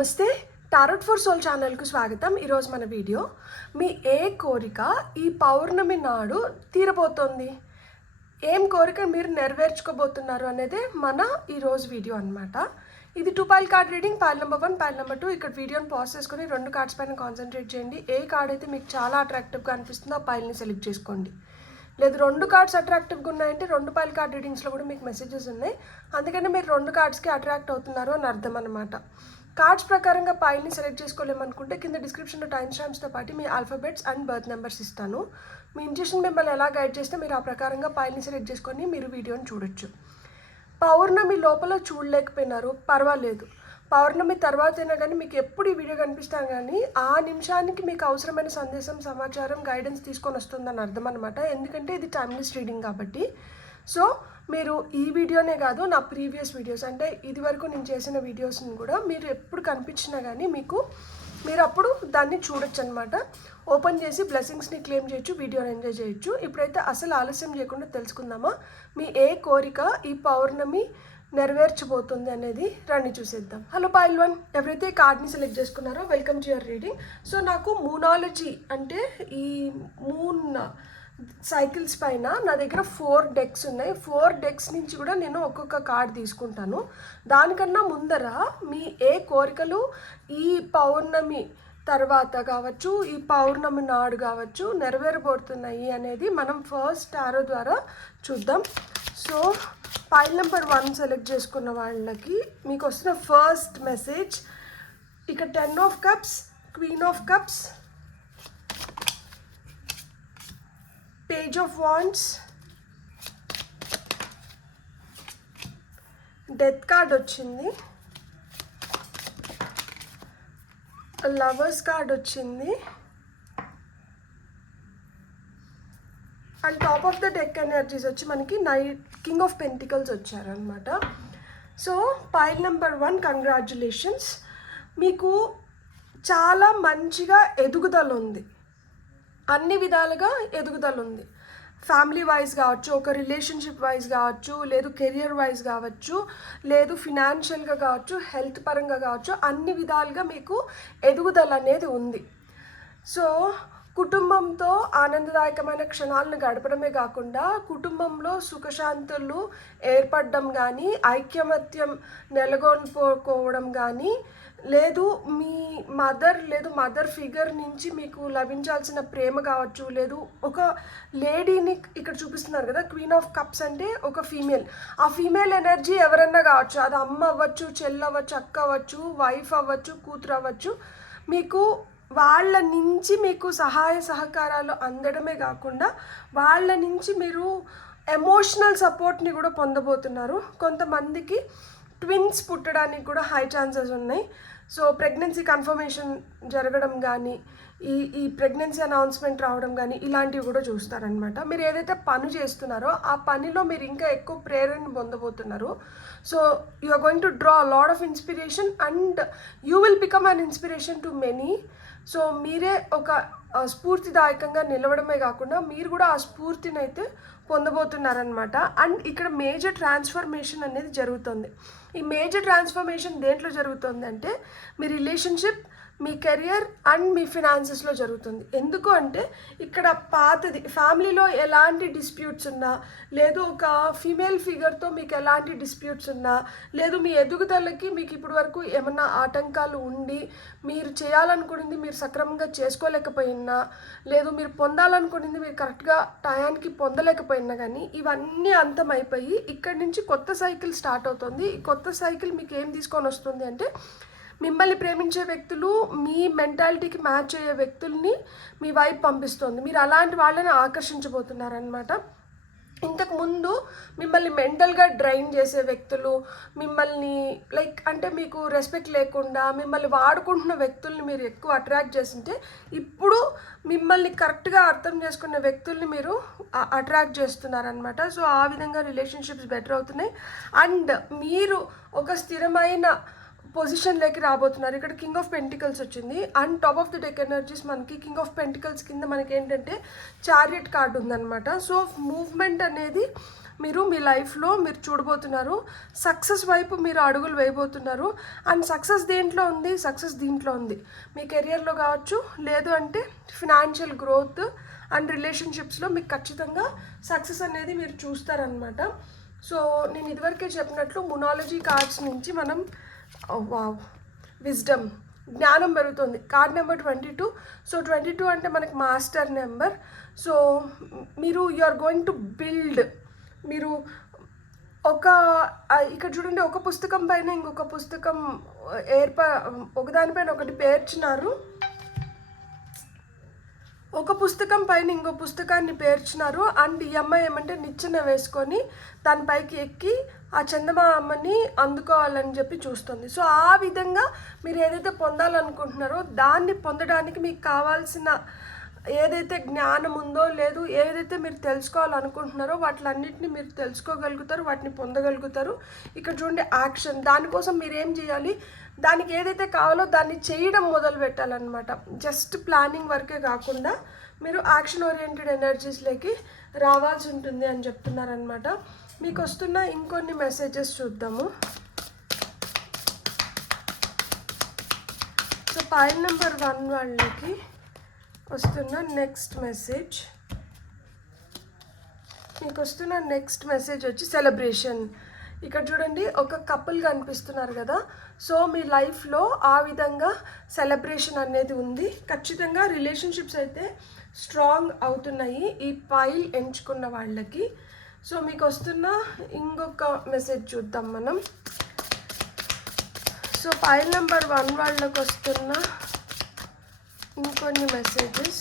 నమస్తే tarot for soul ఛానల్కు స్వాగతం. ఈరోజు మన వీడియో మీ ఏ కోరిక ఈ పౌర్ణమి నాడు తీరబోతోంది, ఏం కోరిక మీరు నెరవేర్చుకోబోతున్నారు అనేది మన ఈరోజు వీడియో అనమాట. ఇది 2 pile card reading. Pile number 1, pile number 2. ఇక్కడ వీడియోని పాజ్ చేసుకొని 2 కార్డ్స్ పైన కాన్సన్ట్రేట్ చేయండి. ఏ కార్డ్ అయితే మీకు చాలా అట్రాక్టివ్గా అనిపిస్తుందో ఆ పైల్ని సెలెక్ట్ చేసుకోండి. లేదు 2 కార్డ్స్ అట్రాక్టివ్గా ఉన్నాయంటే 2 పైల్ కార్డ్ రీడింగ్స్లో కూడా మీకు మెసేజెస్ ఉన్నాయి, అందుకని మీరు 2 కార్డ్స్కి అట్రాక్ట్ అవుతున్నారు అని అర్థం అనమాట. కార్డ్స్ ప్రకారంగా పైల్ని సెలెక్ట్ చేసుకోలేమనుకుంటే కింద డిస్క్రిప్షన్లో టైం స్టాంప్స్తో పాటు మీ ఆల్ఫాబెట్స్ అండ్ బర్త్ నెంబర్స్ ఇస్తాను. మీ ఇంట్యూషన్ మిమ్మల్ని ఎలా గైడ్ చేస్తే మీరు ఆ ప్రకారంగా పైల్ని సెలెక్ట్ చేసుకొని మీరు వీడియోని చూడొచ్చు. పౌర్ణమి లోపల చూడలేకపోయినారు, పర్వాలేదు. పౌర్ణమి తర్వాతైనా కానీ మీకు ఎప్పుడు ఈ వీడియో కనిపిస్తాను కానీ ఆ నిమిషానికి మీకు అవసరమైన సందేశం, సమాచారం, గైడెన్స్ తీసుకొని వస్తుందని అర్థం అనమాట. ఎందుకంటే ఇది టైమ్లెస్ రీడింగ్ కాబట్టి. సో మీరు ఈ వీడియోనే కాదు, నా ప్రీవియస్ వీడియోస్ అంటే ఇది వరకు నేను చేసిన వీడియోస్ని కూడా మీరు ఎప్పుడు కనిపించినా కానీ మీరు అప్పుడు దాన్ని చూడొచ్చు అనమాట. ఓపెన్ చేసి బ్లెస్సింగ్స్ని క్లెయిమ్ చేయొచ్చు, వీడియోని ఎంజాయ్ చేయొచ్చు. ఇప్పుడైతే అసలు ఆలస్యం చేయకుండా తెలుసుకుందామా మీ ఏ కోరిక ఈ పౌర్ణమి నెరవేర్చబోతుంది అనేది రండి చూసేద్దాం. హలో పైల్ 1, ఎవరైతే కార్డ్ని సెలెక్ట్ చేసుకున్నారో welcome to your reading. So నాకు మూనాలజీ అంటే ఈ మూన్ సైకిల్స్ పైన నా దగ్గర 4 డెక్స్ ఉన్నాయి. 4 డెక్స్ నుంచి కూడా నేను ఒక్కొక్క కార్డ్ తీసుకుంటాను. దానికన్నా ముందర మీ ఏ కోరికలు ఈ పౌర్ణమి తర్వాత కావచ్చు, ఈ పౌర్ణమి నాడు కావచ్చు నెరవేరబోతున్నాయి అనేది మనం ఫస్ట్ టారో ద్వారా చూద్దాం. సో పైల్ నెంబర్ 1 సెలెక్ట్ చేసుకున్న వాళ్ళకి మీకు వస్తున్న ఫస్ట్ మెసేజ్ ఇక 10 of cups, queen of cups, page of wands, death card వచ్చింది, లవర్స్ కార్డ్ వచ్చింది and top of the deck energies వచ్చి మనకి కింగ్ ఆఫ్ పెంటికల్స్ వచ్చారనమాట. So pile number 1, congratulations. మీకు చాలా మంచిగా ఎదుగుదల ఉంది, అన్ని విధాలుగా ఎదుగుదల ఉంది. ఫ్యామిలీ వైజ్ కావచ్చు, ఒక రిలేషన్షిప్ వైజ్ కావచ్చు, లేదు కెరియర్ వైజ్ కావచ్చు, లేదు ఫినాన్షియల్గా కావచ్చు, హెల్త్ పరంగా కావచ్చు, అన్ని విధాలుగా మీకు ఎదుగుదల అనేది ఉంది. సో కుటుంబంతో ఆనందదాయకమైన క్షణాలను గడపడమే కాకుండా కుటుంబంలో సుఖశాంతులు ఏర్పడడం కానీ, ఐక్యమత్యం నెలకొల్పుకోవడం కానీ, లేదు మీ మదర్ ఫిగర్ నుంచి మీకు లభించాల్సిన ప్రేమ కావచ్చు, లేదు ఒక లేడీని ఇక్కడ చూపిస్తున్నారు కదా, క్వీన్ ఆఫ్ కప్స్ అంటే ఒక ఫీమేల్. ఆ ఫీమేల్ ఎనర్జీ ఎవరన్నా కావచ్చు, అది అమ్మ అవ్వచ్చు, చెల్లి అవ్వచ్చు, అక్క అవ్వచ్చు, వైఫ్ అవ్వచ్చు, కూతురు అవ్వచ్చు. మీకు వాళ్ళ నుంచి మీకు సహాయ సహకారాలు అందడమే కాకుండా వాళ్ళ నుంచి మీరు ఎమోషనల్ సపోర్ట్ని కూడా పొందబోతున్నారు. కొంతమందికి ట్విన్స్ పుట్టడానికి కూడా హై ఛాన్సెస్ ఉన్నాయి. సో ప్రెగ్నెన్సీ కన్ఫర్మేషన్ జరగడం కానీ, ఈ ప్రెగ్నెన్సీ అనౌన్స్మెంట్ రావడం కానీ ఇలాంటివి కూడా చూస్తారనమాట. మీరు ఏదైతే పని చేస్తున్నారో ఆ పనిలో మీరు ఇంకా ఎక్కువ ప్రేరణ పొందబోతున్నారు. So you are going to draw a lot of inspiration and you will become an inspiration to many. So మీరే ఒక స్ఫూర్తిదాయకంగా నిలవడమే కాకుండా మీరు కూడా ఆ స్ఫూర్తిని అయితే పొందబోతున్నారనమాట. అండ్ ఇక్కడ మేజర్ ట్రాన్స్ఫర్మేషన్ అనేది జరుగుతుంది. ఈ మేజర్ ట్రాన్స్ఫర్మేషన్ దేంట్లో జరుగుతుంది అంటే మీ రిలేషన్షిప్, మీ కెరియర్ అండ్ మీ ఫినాన్సెస్లో జరుగుతుంది. ఎందుకు అంటే ఇక్కడ పాతది ఫ్యామిలీలో ఎలాంటి డిస్ప్యూట్స్ ఉన్నా, లేదు ఒక ఫీమేల్ ఫిగర్తో మీకు ఎలాంటి డిస్ప్యూట్స్ ఉన్నా, లేదు మీ ఎదుగుదలకి మీకు ఇప్పటి వరకు ఏమన్నా ఆటంకాలు ఉండి మీరు చేయాలనుకున్నది మీరు సక్రమంగా చేసుకోలేకపోయినా, లేదు మీరు పొందాలనుకున్నది మీరు కరెక్ట్గా టయానికి పొందలేకపోయినా కానీ ఇవన్నీ అంతమైపోయి ఇక్కడి నుంచి కొత్త సైకిల్ స్టార్ట్ అవుతుంది. ఈ కొత్త సైకిల్ మీకు ఏం తీసుకొని వస్తుంది అంటే మిమ్మల్ని ప్రేమించే వ్యక్తులు, మీ మెంటాలిటీకి మ్యాచ్ అయ్యే వ్యక్తుల్ని మీ వైపు పంపిస్తుంది. మీరు అలాంటి వాళ్ళని ఆకర్షించబోతున్నారనమాట. ఇంతకుముందు మిమ్మల్ని మెంటల్గా డ్రైన్ చేసే వ్యక్తులు, మిమ్మల్ని అంటే మీకు రెస్పెక్ట్ లేకుండా మిమ్మల్ని వాడుకుంటున్న వ్యక్తుల్ని మీరు ఎక్కువ అట్రాక్ట్ చేస్తుంటే ఇప్పుడు మిమ్మల్ని కరెక్ట్గా అర్థం చేసుకునే వ్యక్తుల్ని మీరు అట్రాక్ట్ చేస్తున్నారనమాట. సో ఆ విధంగా రిలేషన్షిప్స్ బెటర్ అవుతున్నాయి అండ్ మీరు ఒక స్థిరమైన పొజిషన్లోకి రాబోతున్నారు. ఇక్కడ కింగ్ ఆఫ్ పెంటికల్స్ వచ్చింది and top of the deck energies మనకి కింగ్ ఆఫ్ పెంటికల్స్ కింద మనకి ఏంటంటే చారియట్ కార్డు ఉందన్నమాట. సో మూవ్మెంట్ అనేది మీరు మీ లైఫ్లో మీరు చూడబోతున్నారు. సక్సెస్ వైపు మీరు అడుగులు వేయబోతున్నారు. అండ్ సక్సెస్ దేంట్లో ఉంది? సక్సెస్ దీంట్లో ఉంది. మీ కెరియర్లో కావచ్చు, లేదు అంటే ఫినాన్షియల్ గ్రోత్ అండ్ రిలేషన్షిప్స్లో మీకు ఖచ్చితంగా సక్సెస్ అనేది మీరు చూస్తారనమాట. సో నేను ఇదివరకే చెప్పినట్లు మొనాలజీ కార్డ్స్ నుంచి మనం విజ్డమ్, జ్ఞానం పెరుగుతుంది. Card number 22. సో 22 అంటే మనకి మాస్టర్ నెంబర్. సో మీరు you are going to build. మీరు ఇక్కడ చూడండి, ఒక పుస్తకం పైన ఇంకొక పుస్తకం ఒకదానిపైన ఒకటి పేర్చినారు. ఒక పుస్తకం పైన ఇంకో పుస్తకాన్ని పేర్చినారు. అండ్ ఈ అమ్మాయి ఏమంటే నిచ్చెన వేసుకొని దానిపైకి ఎక్కి ఆ చందమామని అందుకోవాలని చెప్పి చూస్తుంది. సో ఆ విధంగా మీరు ఏదైతే పొందాలనుకుంటున్నారో దాన్ని పొందడానికి మీకు కావాల్సిన ఏదైతే జ్ఞానం ఉందో, లేదు ఏదైతే మీరు తెలుసుకోవాలనుకుంటున్నారో వాటిలన్నింటినీ మీరు తెలుసుకోగలుగుతారు, వాటిని పొందగలుగుతారు. ఇక్కడ చూడండి యాక్షన్. దానికోసం మీరు ఏం చేయాలి? దానికి ఏదైతే కావాలో దాన్ని చేయడం మొదలు పెట్టాలన్నమాట. జస్ట్ ప్లానింగ్ వరకే కాకుండా మీరు యాక్షన్ ఓరియంటెడ్ ఎనర్జీస్లోకి రావాల్సి ఉంటుంది అని చెప్తున్నారనమాట. మీకు వస్తున్న ఇంకొన్ని మెసేజెస్ చూద్దాము. సో పైల్ నెంబర్ 1 వాళ్ళకి వస్తున్న నెక్స్ట్ మెసేజ్, మీకు వస్తున్న నెక్స్ట్ మెసేజ్ వచ్చి సెలబ్రేషన్. ఇక్కడ చూడండి, ఒక కపుల్ కనిపిస్తున్నారు కదా. సో మీ లైఫ్లో ఆ విధంగా సెలబ్రేషన్ అనేది ఉంది. ఖచ్చితంగా రిలేషన్షిప్స్ అయితే స్ట్రాంగ్ అవుతున్నాయి ఈ పైల్ ఎంచుకున్న వాళ్ళకి. సో మీకు వస్తున్న ఇంకొక మెసేజ్ చూద్దాం మనం. సో పైల్ నెంబర్ 1 వాళ్ళకి వస్తున్న ఇంకొన్ని messages.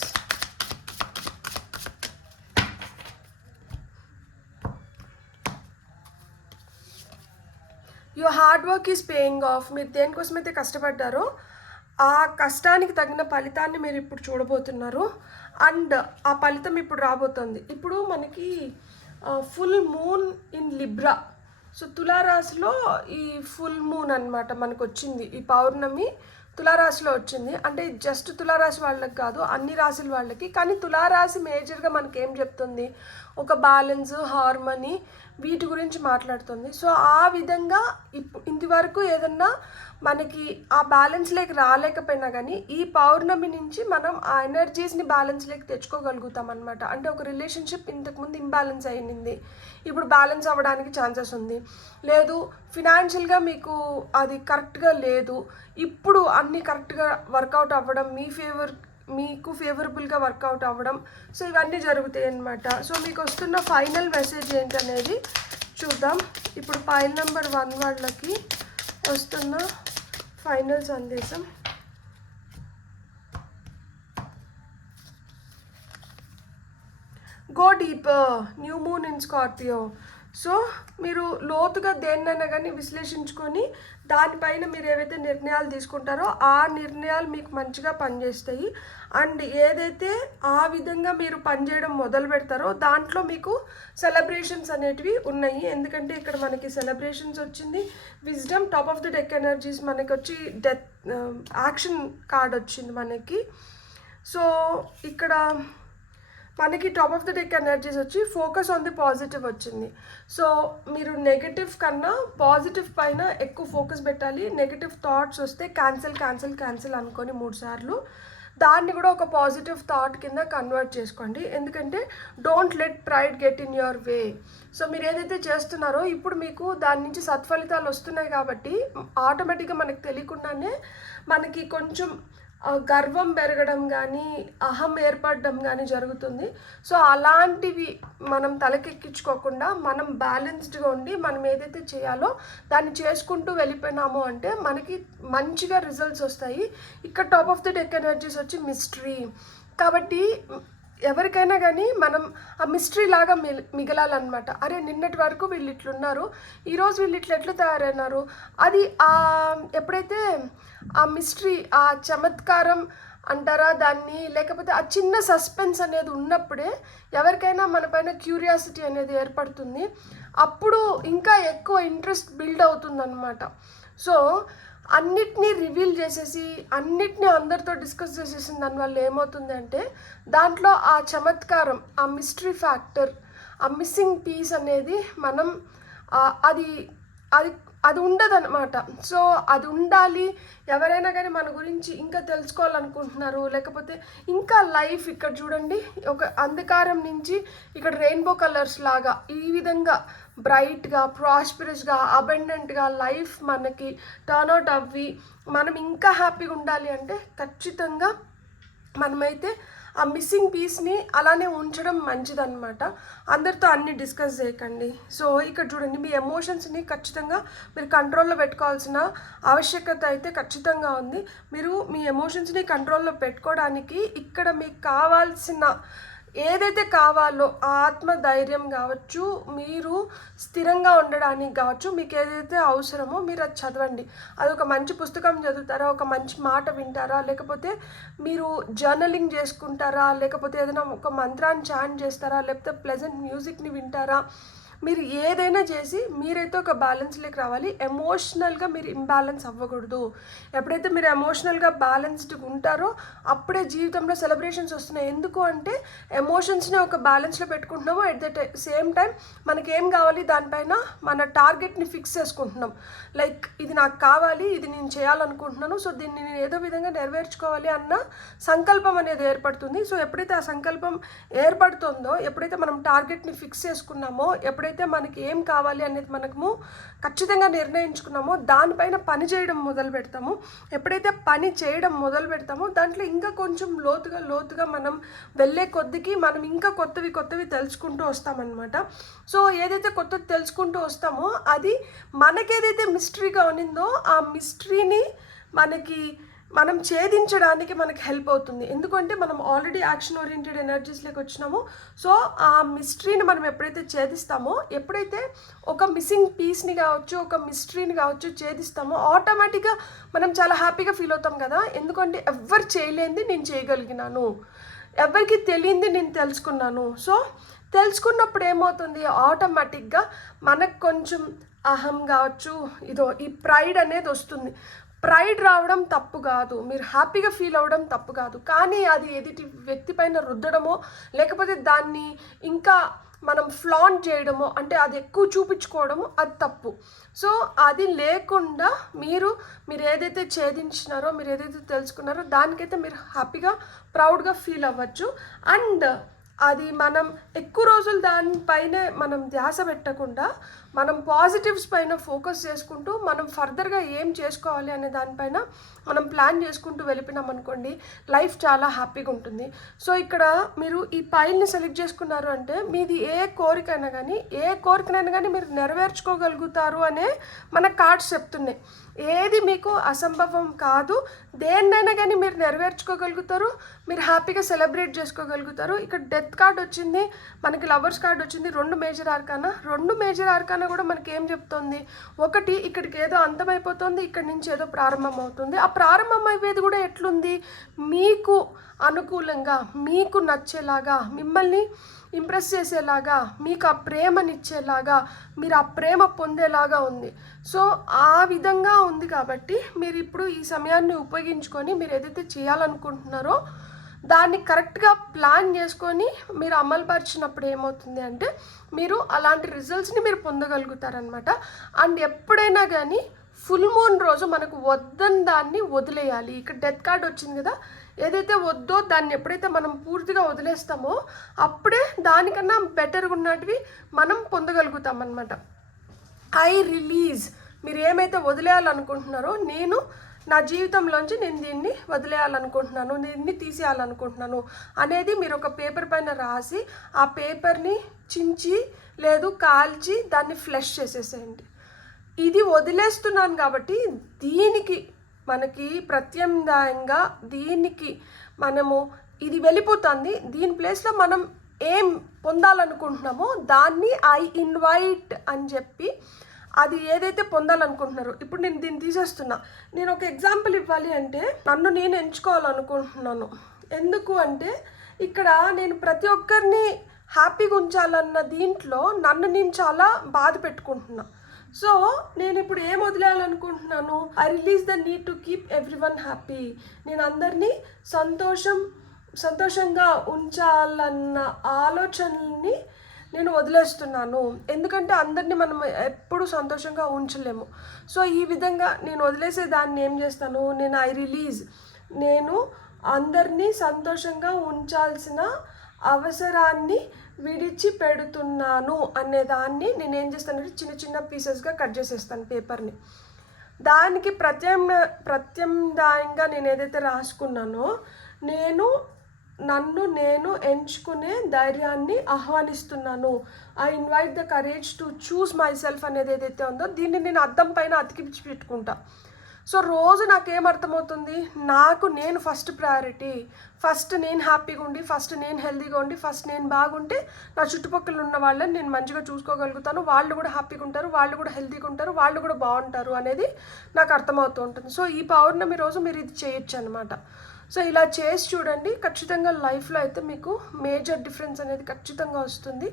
Your hard work is paying off. మీరు దేనికోసమైతే కష్టపడ్డారో ఆ కష్టానికి తగిన ఫలితాన్ని మీరు ఇప్పుడు చూడబోతున్నారు. అండ్ ఆ ఫలితం ఇప్పుడు రాబోతుంది. ఇప్పుడు మనకి full moon in Libra. So తులారాశిలో ఈ ఫుల్ మూన్ అనమాట మనకు వచ్చింది. ఈ పౌర్ణమి తులారాశిలో వచ్చింది. అంటే జస్ట్ తులారాశి వాళ్ళకి కాదు, అన్ని రాశుల వాళ్ళకి. కానీ తులారాశి మేజర్గా మనకి ఏం చెప్తుంది? ఒక బ్యాలెన్స్, హార్మనీ, వీటి గురించి మాట్లాడుతుంది. సో ఆ విధంగా ఇంతవరకు ఏదన్నా మనకి ఆ బ్యాలెన్స్లోకి రాలేకపోయినా కానీ ఈ పౌర్ణమి నుంచి మనం ఆ ఎనర్జీస్ని బ్యాలెన్స్లోకి తెచ్చుకోగలుగుతాం అనమాట. అంటే ఒక రిలేషన్షిప్ ఇంతకుముందు ఇంబ్యాలెన్స్ అయ్యింది, ఇప్పుడు బ్యాలెన్స్ అవ్వడానికి ఛాన్సెస్ ఉంది. లేదు ఫినాన్షియల్గా మీకు అది కరెక్ట్గా లేదు, ఇప్పుడు అన్నీ కరెక్ట్గా వర్కౌట్ అవ్వడం, మీకు ఫేవరబుల్గా వర్కౌట్ అవ్వడం. సో ఇవన్నీ జరుగుతాయి అన్నమాట. సో మీకు వస్తున్న ఫైనల్ మెసేజ్ ఏంటనేది చూద్దాం. ఇప్పుడు పైల్ నెంబర్ 1 వాళ్ళకి వస్తున్న ఫైనల్ సందేశం. Go deeper, new moon in Scorpio. So మీరు లోతుగా దేన్నైనా కానీ విశ్లేషించుకొని దానిపైన మీరు ఏవైతే నిర్ణయాలు తీసుకుంటారో ఆ నిర్ణయాలు మీకు మంచిగా పనిచేస్తాయి. అండ్ ఏదైతే ఆ విధంగా మీరు పనిచేయడం మొదలు పెడతారో దాంట్లో మీకు సెలబ్రేషన్స్ అనేటివి ఉన్నాయి. ఎందుకంటే ఇక్కడ మనకి సెలబ్రేషన్స్ వచ్చింది. Wisdom, top of the deck energies మనకి వచ్చి యాక్షన్ కార్డ్ వచ్చింది మనకి. సో ఇక్కడ మనకి top of the deck energies వచ్చి ఫోకస్ ఆన్ ది పాజిటివ్ వచ్చింది. సో మీరు నెగటివ్ కన్నా పాజిటివ్ పైన ఎక్కువ ఫోకస్ పెట్టాలి. నెగటివ్ థాట్స్ వస్తే క్యాన్సిల్ అనుకొని 3 సార్లు దాన్ని కూడా ఒక పాజిటివ్ థాట్ కింద కన్వర్ట్ చేసుకోండి. ఎందుకంటే don't let pride get in your way. So మీరు ఏదైతే చేస్తున్నారో ఇప్పుడు మీకు దాని నుంచి సత్ఫలితాలు వస్తున్నాయి కాబట్టి ఆటోమేటిక్గా మనకు తెలియకుండానే మనకి కొంచెం గర్వం పెరగడం కానీ అహం ఏర్పడడం కానీ జరుగుతుంది. సో అలాంటివి మనం తలకెక్కించుకోకుండా మనం బ్యాలెన్స్డ్గా ఉండి మనం ఏదైతే చేయాలో దాన్ని చేసుకుంటూ వెళ్ళిపోయినాము అంటే మనకి మంచిగా రిజల్ట్స్ వస్తాయి. ఇక్కడ top of the deck energies వచ్చి మిస్టరీ కాబట్టి ఎవరికైనా కానీ మనం ఆ మిస్టరీ లాగా మిగలాలన్నమాట. అరే నిన్నటి వరకు వీళ్ళు ఇట్లున్నారు, ఈరోజు వీళ్ళు ఎట్లా తయారైనారు, అది ఎప్పుడైతే ఆ మిస్టరీ, ఆ చమత్కారం అంటారా దాన్ని, లేకపోతే ఆ చిన్న సస్పెన్స్ అనేది ఉన్నప్పుడే ఎవరికైనా మన పైన క్యూరియాసిటీ అనేది ఏర్పడుతుంది. అప్పుడు ఇంకా ఎక్కువ ఇంట్రెస్ట్ బిల్డ్ అవుతుందన్నమాట. సో అన్నిటినీ రివీల్ చేసేసి అన్నిటినీ అందరితో డిస్కస్ చేసేసిన దానివల్ల ఏమవుతుంది అంటే దాంట్లో ఆ చమత్కారం, ఆ మిస్టరీ ఫ్యాక్టర్ ఆ మిస్సింగ్ పీస్ అనేది మనం అది అది అది ఉండదన్నమాట. సో అది ఉండాలి. ఎవరైనా కానీ మన గురించి ఇంకా తెలుసుకోవాలనుకుంటున్నారు, లేకపోతే ఇంకా లైఫ్ ఇక్కడ చూడండి, ఒక అంధకారం నుంచి ఇక్కడ రెయిన్బో కలర్స్ లాగా ఈ విధంగా బ్రైట్గా, ప్రాస్పరస్గా, అబండెంట్గా లైఫ్ మనకి టర్న్అవుట్ అవ్వి మనం ఇంకా హ్యాపీగా ఉండాలి అంటే ఖచ్చితంగా మనమైతే ఆ మిస్సింగ్ పీస్ని అలానే ఉంచడం మంచిదన్నమాట. అందరితో అన్ని డిస్కస్ చేయకండి. సో ఇక్కడ చూడండి, మీ ఎమోషన్స్ని ఖచ్చితంగా మీరు కంట్రోల్లో పెట్టుకోవాల్సిన ఆవశ్యకత అయితే ఖచ్చితంగా ఉంది. మీరు మీ ఎమోషన్స్ని కంట్రోల్లో పెట్టుకోవడానికి ఇక్కడ మీకు కావాల్సిన ఏదైతే కావాలో ఆత్మధైర్యం కావచ్చు, మీరు స్థిరంగా ఉండడానికి కావచ్చు, మీకు ఏదైతే అవసరమో మీరు అది చదవండి. అది ఒక మంచి పుస్తకం చదువుతారా, ఒక మంచి మాట వింటారా, లేకపోతే మీరు జర్నలింగ్ చేసుకుంటారా, లేకపోతే ఏదైనా ఒక మంత్రాన్ని చాంట్ చేస్తారా, లేకపోతే ప్లెజెంట్ మ్యూజిక్ని వింటారా, మీరు ఏదైనా చేసి మీరైతే ఒక బ్యాలెన్స్లోకి రావాలి. ఎమోషనల్గా మీరు ఇంబ్యాలెన్స్ అవ్వకూడదు. ఎప్పుడైతే మీరు ఎమోషనల్గా బ్యాలెన్స్డ్గా ఉంటారో అప్పుడే జీవితంలో సెలబ్రేషన్స్ వస్తున్నాయి. ఎందుకు అంటే ఎమోషన్స్ని ఒక బ్యాలెన్స్లో పెట్టుకుంటున్నాము, ఎట్ ద సేమ్ టైం మనకి ఏం కావాలి దానిపైన మన టార్గెట్ని ఫిక్స్ చేసుకుంటున్నాం. లైక్ ఇది నాకు కావాలి, ఇది నేను చేయాలనుకుంటున్నాను, సో దీన్ని నేను ఏదో విధంగా నెరవేర్చుకోవాలి అన్న సంకల్పం అనేది ఏర్పడుతుంది. సో ఎప్పుడైతే ఆ సంకల్పం ఏర్పడుతుందో, ఎప్పుడైతే మనం టార్గెట్ని ఫిక్స్ చేసుకున్నామో, ఎప్పుడైతే మనకి ఏం కావాలి అనేది మనము ఖచ్చితంగా నిర్ణయించుకున్నామో దానిపైన పని చేయడం మొదలు పెడతాము. ఎప్పుడైతే పని చేయడం మొదలు పెడతామో దాంట్లో ఇంకా కొంచెం లోతుగా మనం వెళ్ళే కొద్దికి మనం ఇంకా కొత్తవి తెలుసుకుంటూ వస్తామన్నమాట. సో ఏదైతే కొత్తది తెలుసుకుంటూ వస్తామో అది మనకేదైతే మిస్టరీగా ఉన్నిందో ఆ మిస్టరీని మనం ఛేదించడానికి మనకి హెల్ప్ అవుతుంది. ఎందుకంటే మనం ఆల్రెడీ యాక్షన్ ఓరియంటెడ్ ఎనర్జీస్లోకి వచ్చినాము. సో ఆ మిస్టరీని మనం ఎప్పుడైతే ఛేదిస్తామో, ఎప్పుడైతే ఒక మిస్సింగ్ పీస్ని కావచ్చు, ఒక మిస్టరీని కావచ్చు ఛేదిస్తామో ఆటోమేటిక్గా మనం చాలా హ్యాపీగా ఫీల్ అవుతాం కదా. ఎందుకంటే ఎవ్వరు చేయలేనిది నేను చేయగలిగినాను, ఎవరికి తెలియంది నేను తెలుసుకున్నాను. సో తెలుసుకున్నప్పుడు ఏమవుతుంది, ఆటోమేటిక్గా మనకు కొంచెం అహం కావచ్చు, ఈ ప్రైడ్ అనేది వస్తుంది. ప్రైడ్ రావడం తప్పు కాదు, మీరు హ్యాపీగా ఫీల్ అవ్వడం తప్పు కాదు, కానీ అది ఎదుటి వ్యక్తి పైన రుద్దడమో లేకపోతే దాన్ని ఇంకా మనం ఫ్లాంట్ చేయడమో, అంటే అది ఎక్కువ చూపించుకోవడము అది తప్పు. సో అది లేకుండా మీరు ఏదైతే ఛేదించినారో, మీరు ఏదైతే తెలుసుకున్నారో దానికైతే మీరు హ్యాపీగా ప్రౌడ్గా ఫీల్ అవ్వచ్చు. అండ్ అది మనం ఎక్కువ రోజులు దానిపైనే మనం ధ్యాస పెట్టకుండా మనం పాజిటివ్స్ పైన ఫోకస్ చేసుకుంటూ మనం ఫర్దర్గా ఏం చేసుకోవాలి అనే దానిపైన మనం ప్లాన్ చేసుకుంటూ వెళ్ళిపోయినాం అనుకోండి, లైఫ్ చాలా హ్యాపీగా ఉంటుంది. సో ఇక్కడ మీరు ఈ పైల్ని సెలెక్ట్ చేసుకున్నారు అంటే మీది ఏ కోరికైనా కానీ మీరు నెరవేర్చుకోగలుగుతారు అనే మన కార్డ్స్ చెప్తున్నాయి. ఏది మీకు అసంభవం కాదు, దేన్నైనా కానీ మీరు నెరవేర్చుకోగలుగుతారు, మీరు హ్యాపీగా సెలబ్రేట్ చేసుకోగలుగుతారు. ఇక్కడ డెత్ కార్డ్ వచ్చింది, మనకి లవర్స్ కార్డ్ వచ్చింది, రెండు మేజర్ ఆర్కానా కూడా మనకి ఏం చెప్తుంది, ఒకటి ఇక్కడికి ఏదో అంతమైపోతుంది, ఇక్కడి నుంచి ఏదో ప్రారంభం అవుతుంది. ఆ ప్రారంభం అయ్యేది కూడా ఎట్లుంది, మీకు అనుకూలంగా, మీకు నచ్చేలాగా, మిమ్మల్ని ఇంప్రెస్ చేసేలాగా, మీకు ఆ ప్రేమనిచ్చేలాగా, మీరు ఆ ప్రేమ పొందేలాగా ఉంది. సో ఆ విధంగా ఉంది కాబట్టి మీరు ఇప్పుడు ఈ సమయాన్ని ఉపయోగించుకొని మీరు ఏదైతే చేయాలనుకుంటున్నారో దాన్ని కరెక్ట్గా ప్లాన్ చేసుకొని మీరు అమలుపరిచినప్పుడు ఏమవుతుంది అంటే మీరు అలాంటి రిజల్ట్స్ని మీరు పొందగలుగుతారనమాట. అండ్ ఎప్పుడైనా కానీ ఫుల్ మూన్ రోజు మనకు వద్దని దాన్ని వదిలేయాలి. ఇక్కడ డెత్ కార్డ్ వచ్చింది కదా, ఏదైతే వద్దో దాన్ని ఎప్పుడైతే మనం పూర్తిగా వదిలేస్తామో అప్పుడే దానికన్నా బెటర్గా ఉన్నటివి మనం పొందగలుగుతాం అనమాట. ఐ రిలీజ్, మీరు ఏమైతే వదిలేయాలనుకుంటున్నారో, నా జీవితంలోంచి నేను దీన్ని వదిలేయాలనుకుంటున్నాను, దీన్ని తీసేయాలనుకుంటున్నాను అనేది మీరు ఒక పేపర్ పైన రాసి ఆ పేపర్ని చించి లేదు కాల్చి దాన్ని ఫ్లష్ చేసేసేయండి. ఇది వదిలేస్తున్నాను కాబట్టి దీనికి మనకి ప్రత్యామ్నాయంగా దీనికి ఇది వెళ్ళిపోతుంది, దీని ప్లేస్లో మనం ఏం పొందాలనుకుంటున్నామో దాన్ని ఐ ఇన్వైట్ అని చెప్పి అది ఏదైతే పొందాలనుకుంటున్నారో, ఇప్పుడు నేను దీన్ని తీసేస్తున్నా. నేను ఒక ఎగ్జాంపుల్ ఇవ్వాలి అంటే నన్ను నేను ఎంచుకోవాలనుకుంటున్నాను. ఎందుకు అంటే ఇక్కడ నేను ప్రతి ఒక్కరిని హ్యాపీగా ఉంచాలన్న దీంట్లో నన్ను నేను చాలా బాధ పెట్టుకుంటున్నా. సో నేను ఇప్పుడు ఏం వదిలేయాలనుకుంటున్నాను, I release the need to keep everyone happy. నేను అందరినీ సంతోషంగా ఉంచాలన్న ఆలోచనల్ని నేను వదిలేస్తున్నాను. ఎందుకంటే అందరినీ మనం ఎప్పుడు సంతోషంగా ఉంచలేము. సో ఈ విధంగా నేను వదిలేసే దాన్ని ఏం చేస్తాను, నేను రిలీజ్. నేను అందరినీ సంతోషంగా ఉంచాల్సిన అవసరాన్ని విడిచిపెడుతున్నాను అనే దాన్ని నేను ఏం చేస్తానంటే చిన్న చిన్న పీసెస్గా కట్ చేసేస్తాను పేపర్ని. దానికి ప్రత్యామ్నాయంగా నేను ఏదైతే రాసుకున్నానో నన్ను ఎంచుకునే ధైర్యాన్ని ఆహ్వానిస్తున్నాను. I invite the courage to choose my self అనేది ఏదైతే ఉందో దీన్ని నేను అద్దం పైన అతికించి పెట్టుకుంటా. సో రోజు నాకేమర్థమవుతుంది, నేను ఫస్ట్ ప్రయారిటీ. ఫస్ట్ నేను హ్యాపీగా ఉండి, ఫస్ట్ నేను హెల్తీగా ఉండి, ఫస్ట్ నేను బాగుంటే నా చుట్టుపక్కల ఉన్న వాళ్ళని నేను మంచిగా చూసుకోగలుగుతాను. వాళ్ళు కూడా హ్యాపీగా ఉంటారు, వాళ్ళు కూడా హెల్తీగా ఉంటారు, వాళ్ళు కూడా బాగుంటారు అనేది నాకు అర్థమవుతూ ఉంటుంది. సో ఈ పౌర్ణమి రోజు మీరు ఇది చేయొచ్చు అనమాట. సో ఇలా చేసి చూడండి, ఖచ్చితంగా లైఫ్లో అయితే మీకు మేజర్ డిఫరెన్స్ అనేది ఖచ్చితంగా వస్తుంది.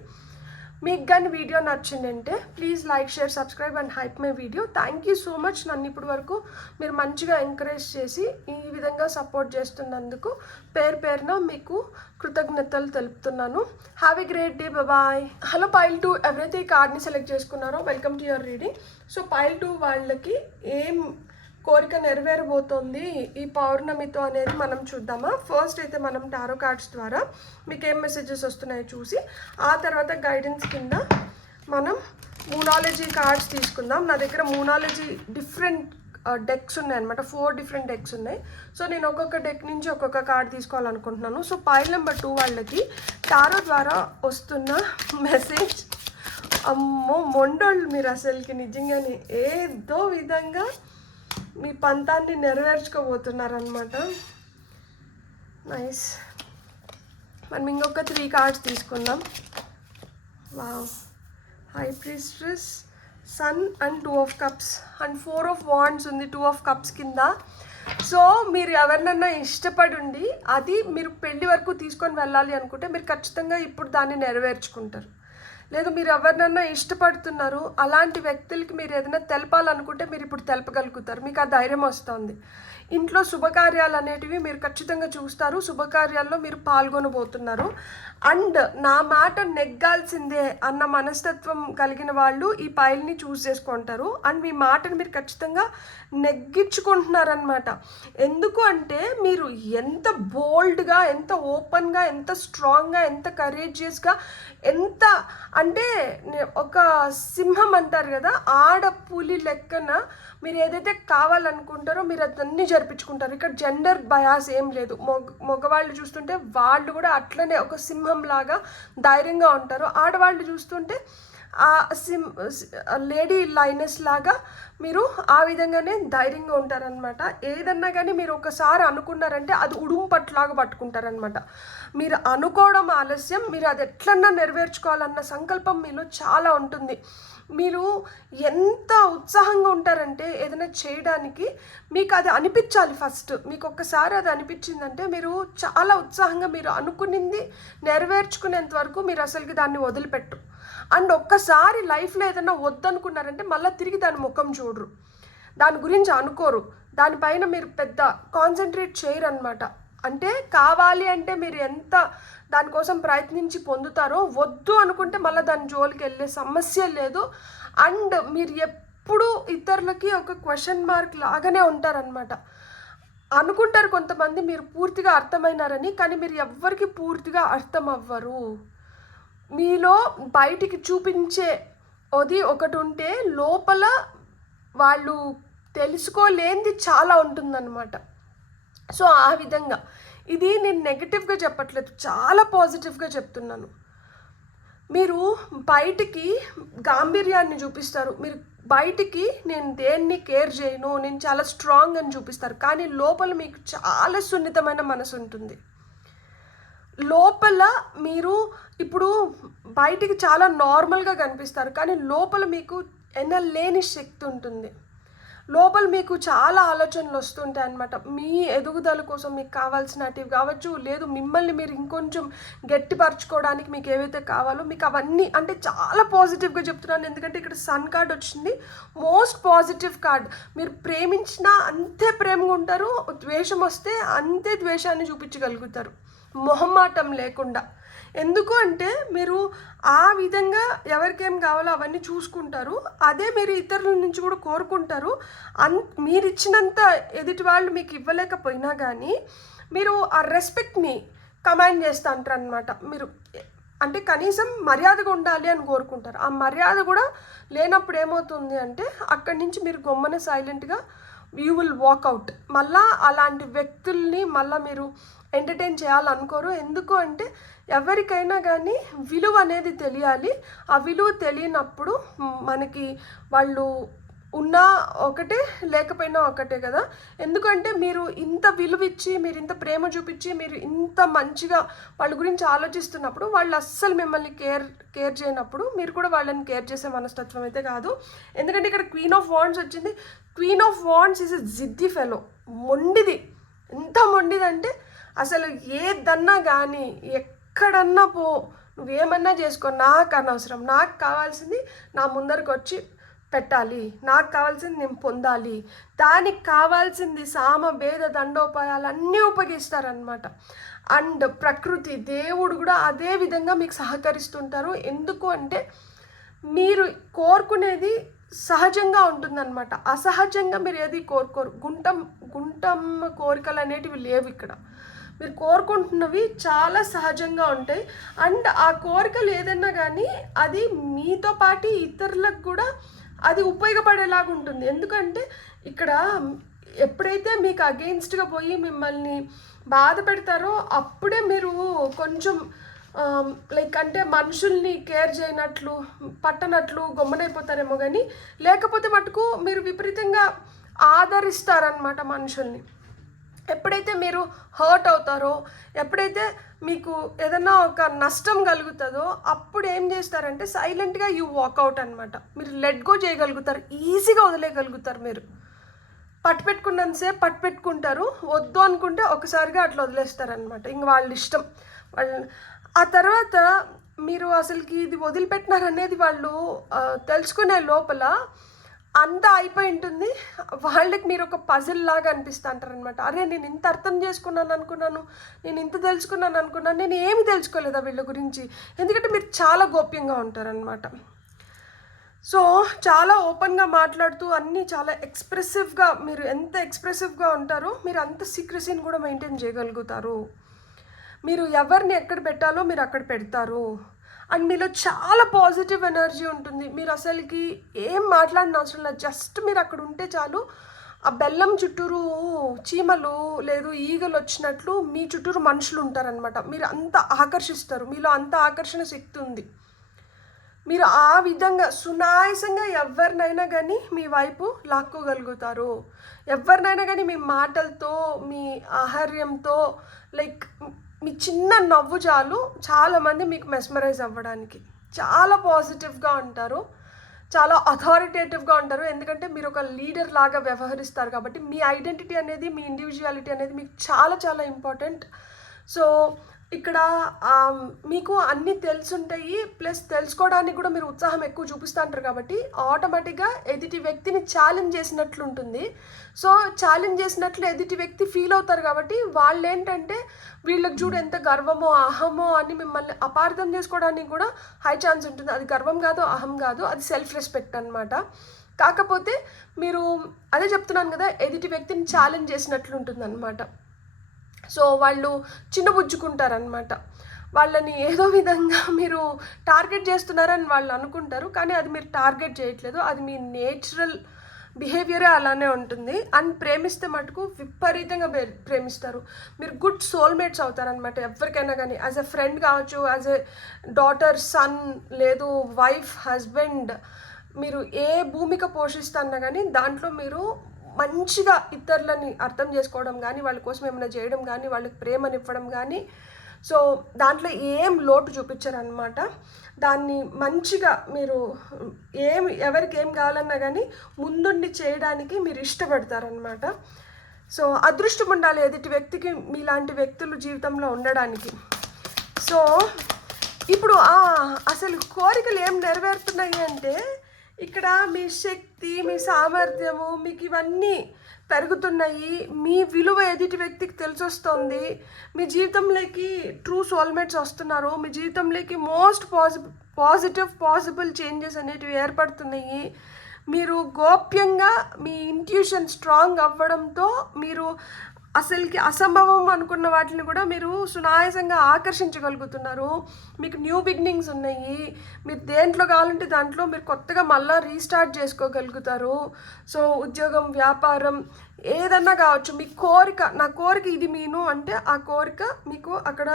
మీకు కానీ వీడియో నచ్చిందంటే please like, share, subscribe and hype my video. Thank you so much. నన్ను ఇప్పటి వరకు మీరు మంచిగా ఎంకరేజ్ చేసి ఈ విధంగా సపోర్ట్ చేస్తున్నందుకు పేరున మీకు కృతజ్ఞతలు తెలుపుతున్నాను. Have a great day. Bye. Hello pile 2, ఎవరైతే ఈ కార్డ్ని సెలెక్ట్ చేసుకున్నారో welcome to your reading. So pile 2 వాళ్ళకి ఏం కోరిక నెరవేరబోతోంది ఈ పౌర్ణమితో అనేది మనం చూద్దామా. ఫస్ట్ అయితే మనం టారో కార్డ్స్ ద్వారా మీకు ఏం మెసేజెస్ వస్తున్నాయో చూసి ఆ తర్వాత గైడెన్స్ కింద మనం మూనాలజీ కార్డ్స్ తీసుకుందాం. నా దగ్గర మూనాలజీ డిఫరెంట్ డెక్స్ ఉన్నాయి అనమాట, 4 డిఫరెంట్ డెక్స్ ఉన్నాయి. సో నేను ఒక్కొక్క డెక్ నుంచి ఒక్కొక్క కార్డ్ తీసుకోవాలనుకుంటున్నాను. సో పైల్ నెంబర్ 2 వాళ్ళకి టారో ద్వారా వస్తున్న మెసేజ్, అమ్మో మొండోళ్ళు మీరు అసలుకి నిజంగానే ఏదో విధంగా మీ పంతాన్ని నెరవేర్చుకోబోతున్నారనమాట. నైస్. మనం ఇంకొక 3 కార్డ్స్ తీసుకుందాం. Wow. High priestess, sun and 2 of cups and 4 of wands ఉంది 2 ఆఫ్ కప్స్ కింద. సో మీరు ఎవరినన్నా ఇష్టపడి ఉండి అది మీరు పెళ్లి వరకు తీసుకొని వెళ్ళాలి అనుకుంటే మీరు ఖచ్చితంగా ఇప్పుడు దాన్ని నెరవేర్చుకుంటారు. లేదు మీరు ఎవరినన్నా ఇష్టపడుతున్నారు, అలాంటి వ్యక్తులకి మీరు ఏదైనా తెలపాలనుకుంటే మీరు ఇప్పుడు తెలపగలుగుతారు. మీకు ఆ ధైర్యం వస్తుంది. ఇంట్లో శుభకార్యాలు అనేటివి మీరు ఖచ్చితంగా చూస్తారు, శుభకార్యాల్లో మీరు పాల్గొనబోతున్నారు. అండ్ నా మాట నెగ్గాల్సిందే అన్న మనస్తత్వం కలిగిన వాళ్ళు ఈ పైల్ని చూస్ చేసుకుంటారు. అండ్ మీ మాటను మీరు ఖచ్చితంగా నెగ్గించుకుంటున్నారనమాట. ఎందుకు అంటే మీరు ఎంత బోల్డ్గా, ఎంత ఓపెన్గా, ఎంత స్ట్రాంగ్గా, ఎంత కరేజియస్గా, ఎంత అంటే ఒక సింహం అంటారు కదా, ఆడపులి లెక్కన మీరు ఏదైతే కావాలనుకుంటారో మీరు అదన్నీ జరిపించుకుంటారు. ఇక్కడ జెండర్ బయాస్ ఏం లేదు. మగవాళ్ళు చూస్తుంటే వాళ్ళు కూడా అట్లనే ఒక సింహం లాగా ధైర్యంగా ఉంటారు. ఆడవాళ్ళు చూస్తుంటే ఆ లేడీ లైనస్ లాగా మీరు ఆ విధంగానే ధైర్యంగా ఉంటారనమాట. ఏదన్నా కానీ మీరు ఒకసారి అనుకున్నారంటే అది ఉడుము పట్టులాగా పట్టుకుంటారనమాట. మీరు అనుకోవడం ఆలస్యం, మీరు అది ఎట్లన్నా నెరవేర్చుకోవాలన్న సంకల్పం మీలో చాలా ఉంటుంది. మీరు ఎంత ఉత్సాహంగా ఉంటారంటే ఏదైనా చేయడానికి మీకు అది అనిపించాలి. ఫస్ట్ మీకు ఒక్కసారి అది అనిపించిందంటే మీరు చాలా ఉత్సాహంగా మీరు అనుకునింది నెరవేర్చుకునేంత వరకు మీరు అసలుకి దాన్ని వదిలిపెట్టరు. అండ్ ఒక్కసారి లైఫ్లో ఏదైనా వద్దనుకున్నారంటే మళ్ళీ తిరిగి దాని ముఖం చూడరు, దాని గురించి అనుకోరు, దానిపైన మీరు పెద్ద కాన్సన్ట్రేట్ చేయరు అనమాట. అంటే కావాలి అంటే మీరు ఎంత దానికోసం ప్రయత్నించి పొందుతారో, వద్దు అనుకుంటే మళ్ళీ దాని జోలికి వెళ్ళే సమస్య లేదు. అండ్ మీరు ఎప్పుడు ఇతరులకి ఒక క్వశ్చన్ మార్క్ లాగానే ఉంటారనమాట. అనుకుంటారు కొంతమంది మీరు పూర్తిగా అర్థమైనారని, కానీ మీరు ఎవ్వరికి పూర్తిగా అర్థం అవ్వరు. మీలో బయటికి చూపించే అది ఒకటి ఉంటే లోపల వాళ్ళు తెలుసుకోలేనిది చాలా ఉంటుందన్నమాట. సో ఆ విధంగా ఇది నేను నెగిటివ్గా చెప్పట్లేదు, చాలా పాజిటివ్గా చెప్తున్నాను. మీరు బయటికి గాంభీర్యాన్ని చూపిస్తారు, మీరు బయటికి నేను దేన్ని కేర్ చేయను, నేను చాలా స్ట్రాంగ్ అని చూపిస్తారు. కానీ లోపల మీకు చాలా సున్నితమైన మనసు ఉంటుంది. లోపల మీరు ఇప్పుడు బయటికి చాలా నార్మల్గా కనిపిస్తారు, కానీ లోపల మీకు ఎనలేని శక్తి ఉంటుంది. లోపల మీకు చాలా ఆలోచనలు వస్తుంటాయి అన్నమాట. మీ ఎదుగుదల కోసం మీకు కావాల్సినవి కావచ్చు, లేదు మిమ్మల్ని మీరు ఇంకొంచెం గట్టిపరచుకోవడానికి మీకు ఏవైతే కావాలో మీకు అవన్నీ, అంటే చాలా పాజిటివ్గా చెప్తున్నాను. ఎందుకంటే ఇక్కడ సన్ కార్డ్ వచ్చింది, మోస్ట్ పాజిటివ్ కార్డ్. మీరు ప్రేమించినా అంతే ప్రేమగా ఉంటారు, ద్వేషం వస్తే అంతే ద్వేషాన్ని చూపించగలుగుతారు, మొహమాటం లేకుండా. ఎందుకు అంటే మీరు ఆ విధంగా ఎవరికేం కావాలో అవన్నీ చూసుకుంటారు. అదే మీరు ఇతరుల నుంచి కూడా కోరుకుంటారు. మీరు ఇచ్చినంత ఎదుటి వాళ్ళు మీకు ఇవ్వలేకపోయినా కానీ మీరు ఆ రెస్పెక్ట్ని కమాండ్ చేస్తూ అంటారు అనమాట. మీరు అంటే కనీసం మర్యాదగా ఉండాలి అని కోరుకుంటారు. ఆ మర్యాద కూడా లేనప్పుడు ఏమవుతుంది అంటే అక్కడి నుంచి మీరు గొమ్మనే సైలెంట్గా యూ విల్ వాక్అవుట్. మళ్ళా అలాంటి వ్యక్తుల్ని మళ్ళీ మీరు ఎంటర్టైన్ చేయాలనుకోరు. ఎందుకు అంటే ఎవరికైనా కానీ విలువ అనేది తెలియాలి. ఆ విలువ తెలియనప్పుడు మనకి వాళ్ళు ఉన్నా ఒకటే లేకపోయినా ఒకటే కదా. ఎందుకంటే మీరు ఇంత విలువ ఇచ్చి మీరు ఇంత ప్రేమ చూపించి మీరు ఇంత మంచిగా వాళ్ళ గురించి ఆలోచిస్తున్నప్పుడు వాళ్ళు అస్సలు మిమ్మల్ని కేర్ చేయనప్పుడు మీరు కూడా వాళ్ళని కేర్ చేసే మనస్తత్వం అయితే కాదు. ఎందుకంటే ఇక్కడ క్వీన్ ఆఫ్ వాండ్స్ వచ్చింది. Queen of wands is a జిద్ది ఫెలో, మొండిది. ఎంత మొండిదంటే అసలు ఏదన్నా కానీ ఎక్కడన్నా పో, నువ్వేమన్నా చేసుకో, నాకు అనవసరం, నాకు కావాల్సింది నా ముందరికి వచ్చి పెట్టాలి, నాకు కావాల్సింది నేను పొందాలి, దానికి కావాల్సింది సామ భేద దండోపాయాలు అన్నీ ఉపయోగిస్తారనమాట. అండ్ ప్రకృతి దేవుడు కూడా అదే విధంగా మీకు సహకరిస్తుంటారు. ఎందుకు అంటే మీరు కోరుకునేది సహజంగా ఉంటుందన్నమాట. అసహజంగా మీరు ఏది కోరుకోరు. గుంటం కోరికలు అనేటివి లేవు ఇక్కడ. మీరు కోరుకుంటున్నవి చాలా సహజంగా ఉంటాయి. అండ్ ఆ కోరికలు ఏదన్నా కానీ అది మీతో పాటు ఇతరులకు కూడా అది ఉపయోగపడేలాగా ఉంటుంది. ఎందుకంటే ఇక్కడ ఎప్పుడైతే మీకు అగెయిన్స్ట్గా పోయి మిమ్మల్ని బాధ పెడతారో అప్పుడే మీరు కొంచెం లైక్ అంటే మనుషుల్ని కేర్ చేయనట్లు పట్టనట్లు గొమ్మనైపోతారేమో. కానీ లేకపోతే మటుకు మీరు విపరీతంగా ఆదరిస్తారనమాట మనుషుల్ని. ఎప్పుడైతే మీరు హర్ట్ అవుతారో, ఎప్పుడైతే మీకు ఏదైనా ఒక నష్టం కలుగుతుందో అప్పుడు ఏం చేస్తారంటే సైలెంట్గా యూ వాక్అవుట్ అనమాట. మీరు లెట్ గో చేయగలుగుతారు, ఈజీగా వదిలేయగలుగుతారు. మీరు పట్టుపెట్టుకున్నంతసేపు పట్టుపెట్టుకుంటారు, వద్దు అనుకుంటే ఒకసారిగా అట్లా వదిలేస్తారనమాట. ఇంక వాళ్ళ ఇష్టం. వాళ్ళు ఆ తర్వాత మీరు అసలుకి ఇది వదిలిపెట్టినారనేది వాళ్ళు తెలుసుకునే లోపల అంతా అయిపోయి ఉంటుంది. వాళ్ళకి మీరు ఒక పజిల్ లాగా అనిపిస్తూ అంటారనమాట. అరే నేను ఇంత అర్థం చేసుకున్నాను అనుకున్నాను, నేను ఇంత తెలుసుకున్నాను అనుకున్నాను, నేను ఏమి తెలుసుకోలేదా వీళ్ళ గురించి. ఎందుకంటే మీరు చాలా గోప్యంగా ఉంటారనమాట. సో చాలా ఓపెన్గా మాట్లాడుతూ అన్నీ చాలా ఎక్స్ప్రెసివ్గా, మీరు ఎంత ఎక్స్ప్రెసివ్గా ఉంటారో మీరు అంత సీక్రెసీని కూడా మెయింటైన్ చేయగలుగుతారు. మీరు ఎవరిని ఎక్కడ పెట్టాలో మీరు అక్కడ పెడతారు. అండ్ మీలో చాలా పాజిటివ్ ఎనర్జీ ఉంటుంది. మీరు అసలుకి ఏం మాట్లాడిన అవసరం లేదు, జస్ట్ మీరు అక్కడ ఉంటే చాలు. ఆ బెల్లం చుట్టూరు చీమలు లేదు ఈగలు వచ్చినట్లు మీ చుట్టూరు మనుషులు ఉంటారనమాట. మీరు అంత ఆకర్షిస్తారు, మీలో అంత ఆకర్షణ శక్తి ఉంది. మీరు ఆ విధంగా సునాయాసంగా ఎవరినైనా కానీ మీ వైపు లాక్కోగలుగుతారు. ఎవరినైనా కానీ మీ మాటలతో, మీ ఆహార్యంతో, లైక్ మీ చిన్న నవ్వు చాలు చాలామంది మీకు మెస్మరైజ్ అవ్వడానికి. చాలా పాజిటివ్గా ఉంటారు, చాలా అథారిటేటివ్గా ఉంటారు. ఎందుకంటే మీరు ఒక లీడర్ లాగా వ్యవహరిస్తారు కాబట్టి మీ ఐడెంటిటీ అనేది, మీ ఇండివిజువాలిటీ అనేది మీకు చాలా చాలా ఇంపార్టెంట్. సో ఇక్కడ మీకు అన్నీ తెలుసుంటాయి, ప్లస్ తెలుసుకోవడానికి కూడా మీరు ఉత్సాహం ఎక్కువ చూపిస్తూ ఉంటారు కాబట్టి ఆటోమేటిక్గా ఎదుటి వ్యక్తిని ఛాలెంజ్ చేసినట్లు ఉంటుంది. సో ఛాలెంజ్ చేసినట్లు ఎదుటి వ్యక్తి ఫీల్ అవుతారు కాబట్టి వాళ్ళు ఏంటంటే వీళ్ళకి చూడు ఎంత గర్వమో అహమో అని మిమ్మల్ని అపార్థం చేసుకోవడానికి కూడా హై ఛాన్స్ ఉంటుంది. అది గర్వం కాదు, అహం కాదు, అది సెల్ఫ్ రెస్పెక్ట్ అనమాట. కాకపోతే మీరు అదే చెప్తున్నాను కదా, ఎదుటి వ్యక్తిని ఛాలెంజ్ చేసినట్లు ఉంటుంది అనమాట. సో వాళ్ళు చిన్నబుజ్జుకుంటారనమాట. వాళ్ళని ఏదో విధంగా మీరు టార్గెట్ చేస్తున్నారని వాళ్ళు అనుకుంటారు, కానీ అది మీరు టార్గెట్ చేయట్లేదు, అది మీ నేచురల్ బిహేవియరే అలానే ఉంటుంది. అండ్ ప్రేమిస్తే మటుకు విపరీతంగా ప్రేమిస్తారు. మీరు గుడ్ సోల్మేట్స్ అవుతారనమాట ఎవరికైనా కానీ. యాజ్ ఎ ఫ్రెండ్ కావచ్చు, యాజ్ ఎ డాటర్, సన్, లేదు వైఫ్, హస్బెండ్, మీరు ఏ భూమిక పోషిస్తున్నా కానీ దాంట్లో మీరు మంచిగా ఇతరులని అర్థం చేసుకోవడం కానీ, వాళ్ళ కోసం ఏమైనా చేయడం కానీ, వాళ్ళకి ప్రేమనివ్వడం కానీ, సో దాంట్లో ఏం లోటు చూపించారనమాట. దాన్ని మంచిగా మీరు ఎవరికి ఏం కావాలన్నా కానీ ముందుండి చేయడానికి మీరు ఇష్టపడతారనమాట. సో అదృష్టం ఉండాలి ఎదుటి వ్యక్తికి మీలాంటి వ్యక్తులు జీవితంలో ఉండడానికి. సో ఇప్పుడు అసలు కోరికలు ఏం నెరవేరుతున్నాయి అంటే ఇక్కడ మీ శక్తి, మీ సామర్థ్యము, మీకు ఇవన్నీ పెరుగుతున్నాయి, మీ విలువ ఎదుటి వ్యక్తికి తెలిసొస్తుంది, మీ జీవితంలోకి ట్రూ సోల్మేట్స్ వస్తున్నారు, మీ జీవితంలోకి మోస్ట్ పాజిబుల్ చేంజెస్ అనేటివి ఏర్పడుతున్నాయి. మీరు గోప్యంగా మీ ఇంట్యూషన్ స్ట్రాంగ్ అవ్వడంతో మీరు అసలుకి అసంభవం అనుకున్న వాటిని కూడా మీరు సునాయాసంగా ఆకర్షించగలుగుతున్నారు. మీకు న్యూ బిగినింగ్స్ ఉన్నాయి. మీరు దేంట్లో కావాలంటే దాంట్లో మీరు కొత్తగా మళ్ళీ రీస్టార్ట్ చేసుకోగలుగుతారు. సో ఉద్యోగం, వ్యాపారం ఏదన్నా కావచ్చు, మీ కోరిక, నా కోరిక ఇది మీను అంటే ఆ కోరిక మీకు అక్కడ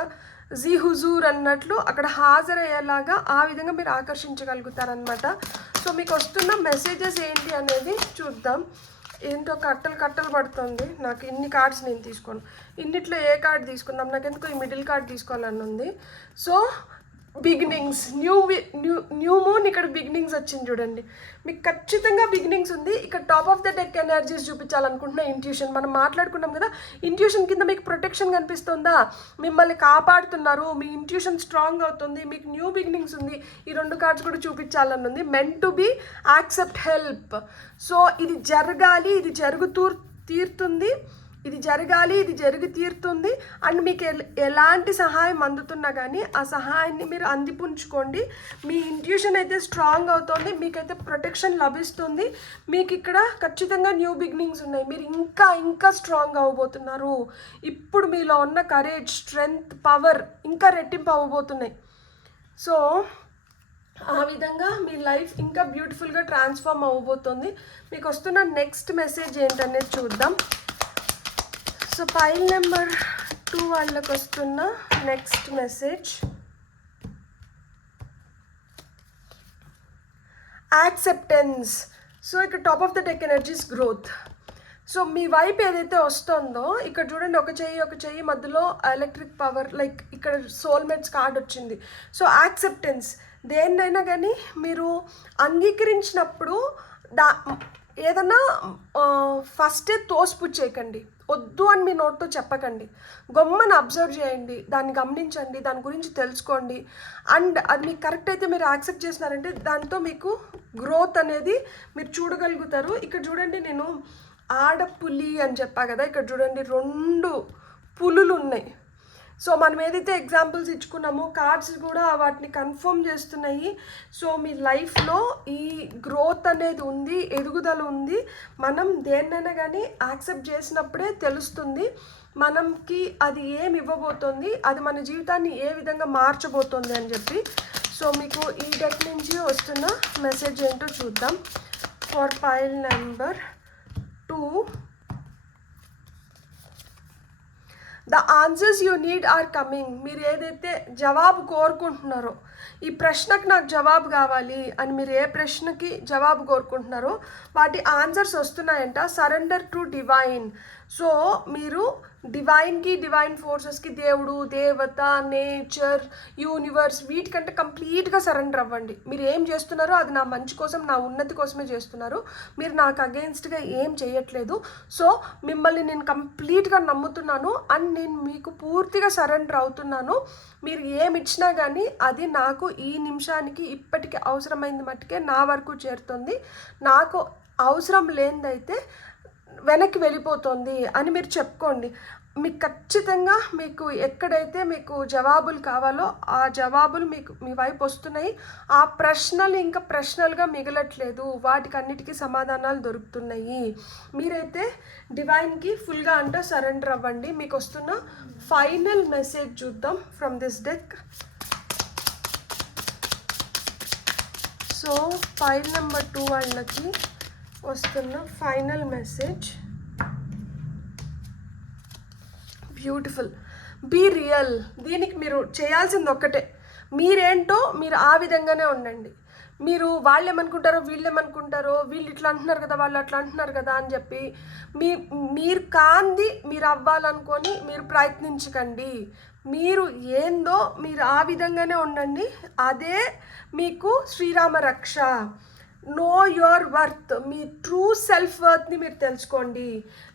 జీ హుజూర్ అన్నట్లు అక్కడ హాజరయ్యేలాగా ఆ విధంగా మీరు ఆకర్షించగలుగుతారనమాట. సో మీకు వస్తున్న మెసేజెస్ ఏంటి అనేది చూద్దాం. ఏంటో కట్టలు పడుతుంది నాకు. ఇన్ని కార్డ్స్ నేను తీసుకోను. ఇన్నిట్లో ఏ కార్డ్ తీసుకుందాం? నాకు ఎందుకు ఈ మిడిల్ కార్డ్ తీసుకోవాలని ఉంది. సో బిగినింగ్స్, న్యూ మూన్, ఇక్కడ బిగినింగ్స్ వచ్చింది చూడండి. మీకు ఖచ్చితంగా బిగినింగ్స్ ఉంది. ఇక్కడ top of the deck energies చూపించాలనుకుంటున్నా. ఇంట్యూషన్ మనం మాట్లాడుకున్నాం కదా, ఇంట్యూషన్ కింద మీకు ప్రొటెక్షన్ కనిపిస్తుందా? మిమ్మల్ని కాపాడుతున్నారు, మీ ఇంట్యూషన్ స్ట్రాంగ్ అవుతుంది, మీకు న్యూ బిగినింగ్స్ ఉంది. ఈ 2 కార్డ్స్ కూడా చూపించాలని ఉంది. Meant to be, accept help. So ఇది జరగాలి, ఇది తీరుతుంది, ఇది జరగాలి, ఇది జరిగి తీరుతుంది. అండ్ మీకు ఎలాంటి సహాయం అందుతున్నా కానీ ఆ సహాయాన్ని మీరు అందిపుంచుకోండి. మీ ఇంట్యూషన్ అయితే స్ట్రాంగ్ అవుతుంది, మీకైతే ప్రొటెక్షన్ లభిస్తుంది. మీకు ఇక్కడ ఖచ్చితంగా న్యూ బిగినింగ్స్ ఉన్నాయి. మీరు ఇంకా స్ట్రాంగ్ అవ్వబోతున్నారు. ఇప్పుడు మీలో ఉన్న కరేజ్, స్ట్రెంగ్త్, పవర్ ఇంకా రెట్టింపు అవ్వబోతున్నాయి. సో ఆ విధంగా మీ లైఫ్ ఇంకా బ్యూటిఫుల్గా ట్రాన్స్ఫార్మ్ అవ్వబోతుంది. మీకు వస్తున్న నెక్స్ట్ మెసేజ్ ఏంటనేది చూద్దాం. సో పైల్ నెంబర్ 2 వాళ్ళకి వస్తున్న నెక్స్ట్ మెసేజ్, యాక్సెప్టెన్స్. సో ఇక్కడ top of the deck energies, growth. So మీ వైపు ఏదైతే వస్తుందో ఇక్కడ చూడండి, ఒక చెయ్యి మధ్యలో ఎలక్ట్రిక్ పవర్, లైక్ ఇక్కడ సోల్మేట్స్ కార్డ్ వచ్చింది. సో యాక్సెప్టెన్స్, దేన్నైనా కానీ మీరు అంగీకరించినప్పుడు ఏదన్నా ఫస్టే తోసిపుచ్చేయకండి, వద్దు అని మీ నోట్తో చెప్పకండి. గొమ్మని అబ్జర్వ్ చేయండి, దాన్ని గమనించండి, దాని గురించి తెలుసుకోండి. అండ్ అది మీకు కరెక్ట్ అయితే మీరు యాక్సెప్ట్ చేసినారంటే దాంతో మీకు గ్రోత్ అనేది మీరు చూడగలుగుతారు. ఇక్కడ చూడండి, నేను ఆడపులి అని చెప్పా కదా, ఇక్కడ చూడండి 2 పులులు ఉన్నాయి. సో మనం ఏదైతే ఎగ్జాంపుల్స్ ఇచ్చుకున్నామో కార్డ్స్ కూడా వాటిని కన్ఫర్మ్ చేస్తున్నాయి. సో మీ లైఫ్లో ఈ గ్రోత్ అనేది ఉంది, ఎదుగుదల ఉంది. మనం దేన్నైనా కానీ యాక్సెప్ట్ చేసినప్పుడే తెలుస్తుంది మనకి అది ఏమి ఇవ్వబోతోంది, అది మన జీవితాన్ని ఏ విధంగా మార్చబోతోంది అని చెప్పి. సో మీకు ఈ డెక్ నుంచి వస్తున్న మెసేజ్ ఏంటో చూద్దాం. For pile number 2, the answers you need are coming. మీరు ఏదైతే జవాబు కోరుకుంటున్నారో, ఈ ప్రశ్నకు నాకు జవాబు కావాలి అని మీరు ఏ ప్రశ్నకి జవాబు కోరుకుంటున్నారో వాటి ఆన్సర్స్ వస్తున్నాయంట. Surrender to divine. సో మీరు డివైన్కి, డివైన్ ఫోర్సెస్కి, దేవుడు, దేవత, నేచర్, యూనివర్స్, వీటికంటే కంప్లీట్గా సరెండర్ అవ్వండి. మీరు ఏం చేస్తున్నారో అది నా మంచి కోసం, నా ఉన్నతి కోసమే చేస్తున్నారు. మీరు నాకు అగెయిన్స్ట్గా ఏం చేయట్లేదు. సో మిమ్మల్ని నేను కంప్లీట్గా నమ్ముతున్నాను అండ్ నేను మీకు పూర్తిగా సరెండర్ అవుతున్నాను. మీరు ఏమి ఇచ్చినా కానీ అది నాకు ఈ నిమిషానికి ఇప్పటికి అవసరమైంది మట్టుకే నా వరకు చేరుతుంది. నాకు అవసరం లేనిదైతే వెనక్కి వెళ్ళిపోతుంది అని మీరు చెప్పుకోండి. మీకు ఖచ్చితంగా మీకు ఎక్కడైతే మీకు జవాబులు కావాలో ఆ జవాబులు మీకు మీ వైపు వస్తున్నాయి. ఆ ప్రశ్నలు ఇంకా ప్రశ్నలుగా మిగలట్లేదు, వాటికి అన్నిటికీ సమాధానాలు దొరుకుతున్నాయి. మీరైతే డివైన్కి ఫుల్గా అంటే సరెండర్ అవ్వండి. మీకు వస్తున్న ఫైనల్ మెసేజ్ చూద్దాం from this deck. So file number 2 వాళ్ళకి వస్తున్న final message, beautiful, be real. దీనికి మీరు చేయాల్సింది ఒక్కటే, మీరేంటో మీరు ఆ విధంగానే ఉండండి. మీరు వాళ్ళు ఏమనుకుంటారో, వీళ్ళు ఇట్లా అంటున్నారు కదా, వాళ్ళు అట్లా అంటున్నారు కదా అని చెప్పి మీరు కాంది మీరు అవ్వాలనుకొని మీరు ప్రయత్నించకండి. మీరు ఏందో మీరు ఆ విధంగానే ఉండండి. అదే మీకు శ్రీరామ రక్ష. నో యువర్ వర్త్, మీ ట్రూ సెల్ఫ్ వర్త్ని మీరు తెలుసుకోండి.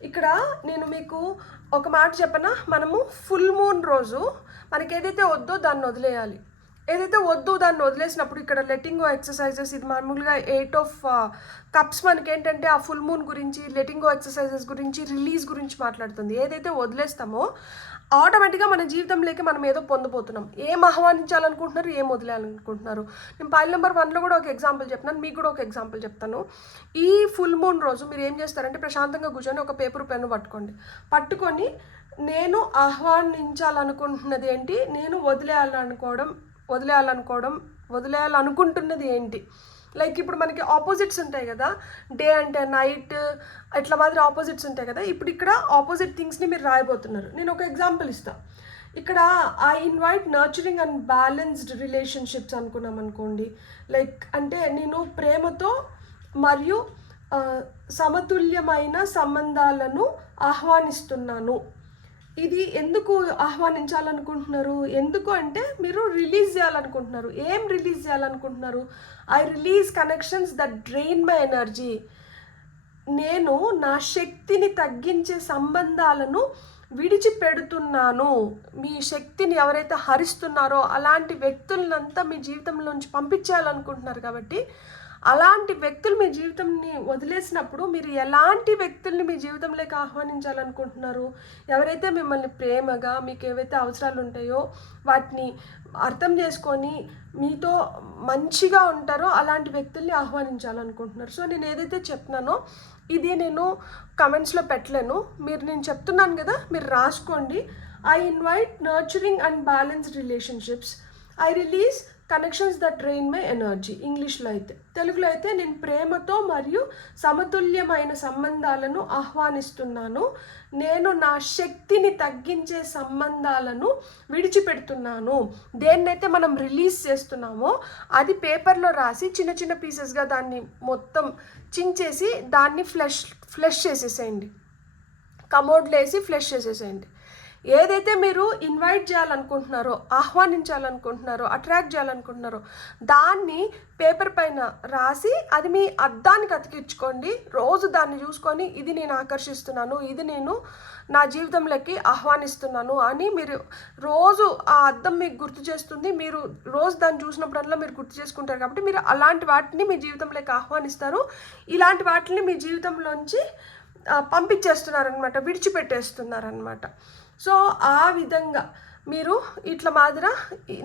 ఇక్కడ నేను మీకు ఒక మాట చెప్పనా, మనము ఫుల్ మూన్ రోజు మనకి ఏదైతే వద్దో దాన్ని వదిలేయాలి. ఏదైతే వద్దు దాన్ని వదిలేసినప్పుడు ఇక్కడ లెటింగ్ గో ఎక్సర్సైజెస్, ఇది మామూలుగా 8 ఆఫ్ కప్స్ మనకి ఏంటంటే ఆ ఫుల్ మూన్ గురించి, లెటింగ్ గో ఎక్సర్సైజెస్ గురించి, రిలీజ్ గురించి మాట్లాడుతుంది. ఏదైతే వదిలేస్తామో ఆటోమేటిక్గా మన జీవితంలోకి మనం ఏదో పొందబోతున్నాం. ఏం ఆహ్వానించాలనుకుంటున్నారు, ఏం వదిలేయాలనుకుంటున్నారు. నేను పైల్ నెంబర్ 1లో కూడా ఒక ఎగ్జాంపుల్ చెప్తున్నాను, మీకు కూడా ఒక ఎగ్జాంపుల్ చెప్తాను. ఈ ఫుల్ మూన్ రోజు మీరు ఏం చేస్తారంటే ప్రశాంతంగా కూర్చొని ఒక పేపర్ పెన్ను పట్టుకొని నేను ఆహ్వానించాలనుకుంటున్నది ఏంటి, నేను వదిలేయాలనుకుంటున్నది ఏంటి. లైక్ ఇప్పుడు మనకి ఆపోజిట్స్ ఉంటాయి కదా, డే అంటే నైట్, ఇట్లా మాదిరి ఆపోజిట్స్ ఉంటాయి కదా. ఇప్పుడు ఇక్కడ ఆపోజిట్ థింగ్స్ని మీరు రాయబోతున్నారు. నేను ఒక ఎగ్జాంపుల్ ఇస్తాను. ఇక్కడ I invite nurturing and balanced relationships అనుకున్నాం అనుకోండి. లైక్ అంటే నేను ప్రేమతో మరియు సమతుల్యమైన సంబంధాలను ఆహ్వానిస్తున్నాను. ఇది ఎందుకు ఆహ్వానించాలనుకుంటున్నారు, ఎందుకు అంటే మీరు రిలీజ్ చేయాలనుకుంటున్నారు. ఏం రిలీజ్ చేయాలనుకుంటున్నారు? I release connections that drain my energy. నేను నా శక్తిని తగ్గించే సంబంధాలను విడిచిపెడుతున్నాను. మీ శక్తిని ఎవరైతే హరిస్తున్నారో అలాంటి వ్యక్తులనంతా మీ జీవితంలోంచి పంపించేయాలనుకుంటున్నారు. కాబట్టి అలాంటి వ్యక్తులు మీ జీవితంని వదిలేసినప్పుడు మీరు ఎలాంటి వ్యక్తుల్ని మీ జీవితంలోకి ఆహ్వానించాలనుకుంటున్నారు? ఎవరైతే మిమ్మల్ని ప్రేమగా, మీకు ఏవైతే అవసరాలు ఉంటాయో వాటిని అర్థం చేసుకొని మీతో మంచిగా ఉంటారో అలాంటి వ్యక్తుల్ని ఆహ్వానించాలనుకుంటున్నారు. సో నేను ఏదైతే చెప్తున్నానో ఇది నేను కమెంట్స్లో పెట్టలేను, నేను చెప్తున్నాను కదా, మీరు రాసుకోండి. I invite nurturing and balanced relationships. I release connections that drain my energy. ఇంగ్లీష్లో అయితే. తెలుగులో అయితే నేను ప్రేమతో మరియు సమతుల్యమైన సంబంధాలను ఆహ్వానిస్తున్నాను. నేను నా శక్తిని తగ్గించే సంబంధాలను విడిచిపెడుతున్నాను. దేన్నైతే మనం రిలీజ్ చేస్తున్నామో అది పేపర్లో రాసి చిన్న చిన్న పీసెస్గా దాన్ని మొత్తం చించేసి దాన్ని ఫ్లెష్ చేసేసేయండి. కమోడ్లో వేసి ఫ్లెష్ చేసేసేయండి. ఏదైతే మీరు ఇన్వైట్ చేయాలనుకుంటున్నారో, ఆహ్వానించాలనుకుంటున్నారో, అట్రాక్ట్ చేయాలనుకుంటున్నారో దాన్ని పేపర్ పైన రాసి అది మీ అద్దానికి అతికించుకోండి. రోజు దాన్ని చూసుకొని ఇది నేను ఆకర్షిస్తున్నాను, ఇది నేను నా జీవితంలోకి ఆహ్వానిస్తున్నాను అని మీరు రోజు ఆ అద్దం మీకు గుర్తు చేస్తుంది. మీరు రోజు దాన్ని చూసినప్పుడల్లా మీరు గుర్తు చేసుకుంటారు. కాబట్టి మీరు అలాంటి వాటిని మీ జీవితంలోకి ఆహ్వానిస్తారు. ఇలాంటి వాటిని మీ జీవితంలోంచి పంపించేస్తున్నారనమాట, విడిచిపెట్టేస్తున్నారనమాట. సో ఆ విధంగా మీరు ఇట్లా మాదిర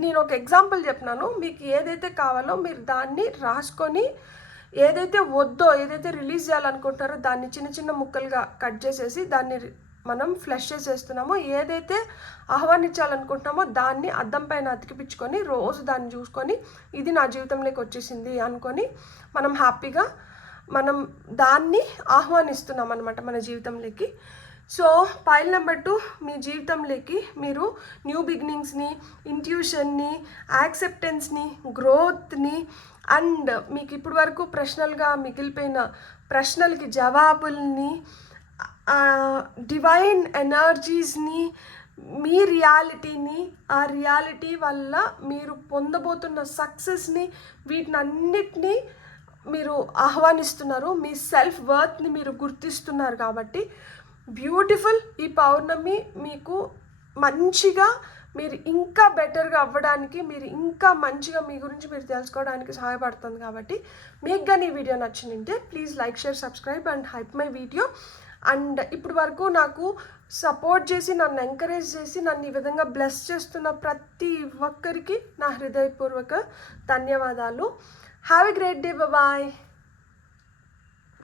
నేను ఒక ఎగ్జాంపుల్ చెప్పినాను. మీకు ఏదైతే కావాలో మీరు దాన్ని రాసుకొని, ఏదైతే వద్దో, ఏదైతే రిలీజ్ చేయాలనుకుంటారో దాన్ని చిన్న చిన్న ముక్కలుగా కట్ చేసేసి దాన్ని మనం ఫ్లెష్ చేసేస్తున్నామో, ఏదైతే ఆహ్వానించాలనుకుంటున్నామో దాన్ని అద్దం పైన అతికిపించుకొని రోజు దాన్ని చూసుకొని ఇది నా జీవితంలోకి వచ్చేసింది అనుకొని మనం హ్యాపీగా మనం దాన్ని ఆహ్వానిస్తున్నాం అనమాట మన జీవితంలోకి. సో పైల్ నెంబర్ 2, మీ జీవితంలోకి మీరు న్యూ బిగినింగ్స్ని, ఇంట్యూషన్ని, యాక్సెప్టెన్స్ని, గ్రోత్ని అండ్ మీకు ఇప్పటి వరకు ప్రశ్నలుగా మిగిలిపోయిన ప్రశ్నలకి జవాబుల్ని, డివైన్ ఎనర్జీస్ని, మీ రియాలిటీని, ఆ రియాలిటీ వల్ల మీరు పొందబోతున్న సక్సెస్ని, వీటినన్నిటినీ మీరు ఆహ్వానిస్తున్నారు. మీ సెల్ఫ్ వర్త్ని మీరు గుర్తిస్తున్నారు. కాబట్టి బ్యూటిఫుల్. ఈ పౌర్ణమి మీకు మంచిగా మీరు ఇంకా బెటర్గా అవ్వడానికి, మీరు ఇంకా మంచిగా మీ గురించి మీరు తెలుసుకోవడానికి సహాయపడుతుంది. కాబట్టి మీకు కానీ ఈ వీడియో నచ్చిందంటే please like, share, subscribe and hype my video. And ఇప్పుడు వరకు నాకు సపోర్ట్ చేసి, నన్ను ఎంకరేజ్ చేసి, నన్ను ఈ విధంగా బ్లెస్ చేస్తున్న ప్రతి ఒక్కరికి నా హృదయపూర్వక ధన్యవాదాలు. Have a great day. Bye.